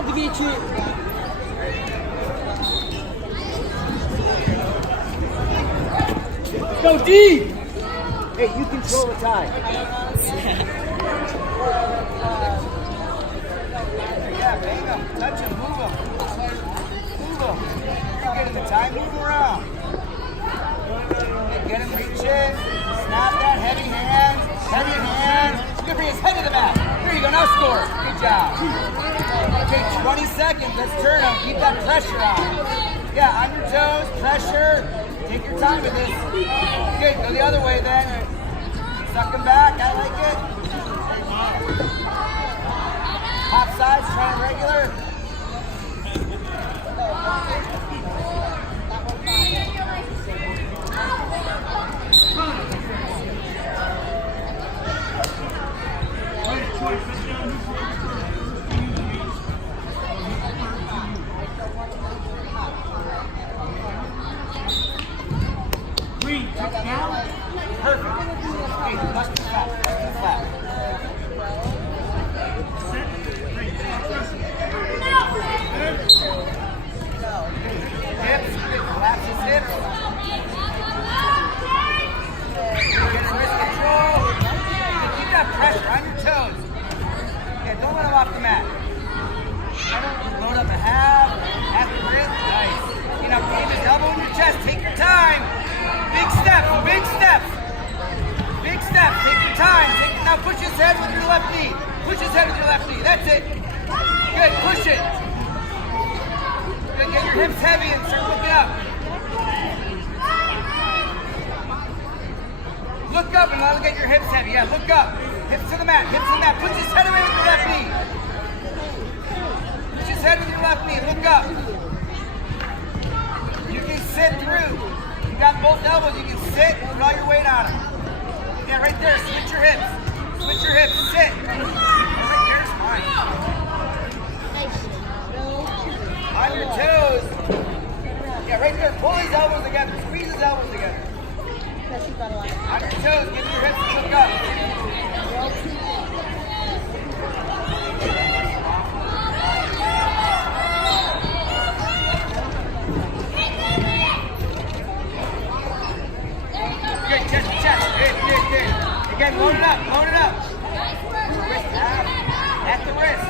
Hadi bir iki. Go deep! Hey, you control the time. Yeah, bang him, touch him, move him. Move him. You're getting the time, move him around. Get him, reach it. Snap that, heavy hands. Heavy hands. You can bring his head to the mat. Here you go, now score. Good job. Okay, 20 seconds, let's turn him. Keep that pressure on. Yeah, on your toes, pressure. Take your time with this. Good, go the other way then. Suck him back, I like it. Top sides, try it regular. Green, touchdown. Perfect. Hey, let's do flat. Let's do flat. Set. Green. Hips, collapse his hips. Get his wrist control. Keep that pressure on your toes. Yeah, don't let him off the mat. Load up a half the wrist. Nice. You know, aim his elbow in your chest. Take your time. Big steps, big steps. Big steps. Take your time. Now push his head with your left knee. Push his head with your left knee. That's it. Good. Push it. Good. Get your hips heavy and start looking up. Look up and now get your hips heavy. Yeah, look up. Hips to the mat. Hips to the mat. Push his head away with your left knee. Push his head with your left knee. Look up. You can sit through. You got both elbows. You can sit and put all your weight on them. Yeah, right there. Switch your hips. Switch your hips. Sit. Right there's fine. On your toes. Yeah, right there. Pull his elbows together. Squeeze his elbows together. On your toes. Give your hips and look up. Good, chest. Good. Again, load it up. Wrist half, at the wrist.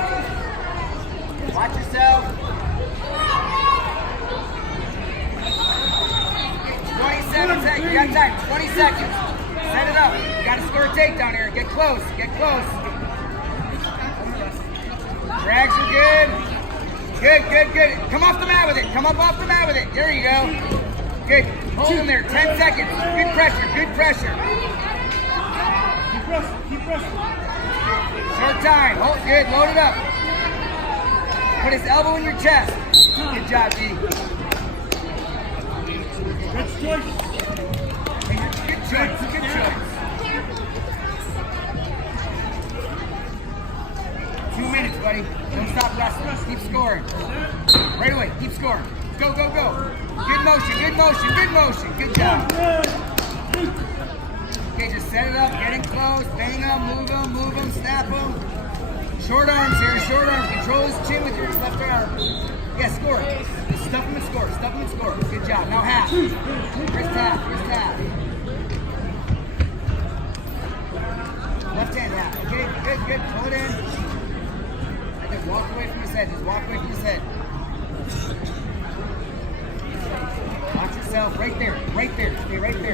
Watch yourself. 27 seconds, you got time, 20 seconds. Set it up. You gotta score a takedown here. Get close. Drags are good. Good. Come off the mat with it. Come up off the mat with it. There you go. Good. Hold him there. 10 seconds. Good pressure. Keep pressing. Short time. Hold good. Load it up. Put his elbow in your chest. Good job, D. Good choice. Good choice. 2 minutes, buddy. Don't stop wrestling. Keep scoring. Right away. Keep scoring. Go. Good motion. Good job. Okay, just set it up. Get in close. Bang them. Move them. Snap them. Short arms here. Control his chin with your left arm. Yeah, score. Just stuff him and score. Good job. Now half. Wrist half. Left hand half. Okay, good. Pull it in. And just walk away from his head. Watch yourself. Right there. Stay right there.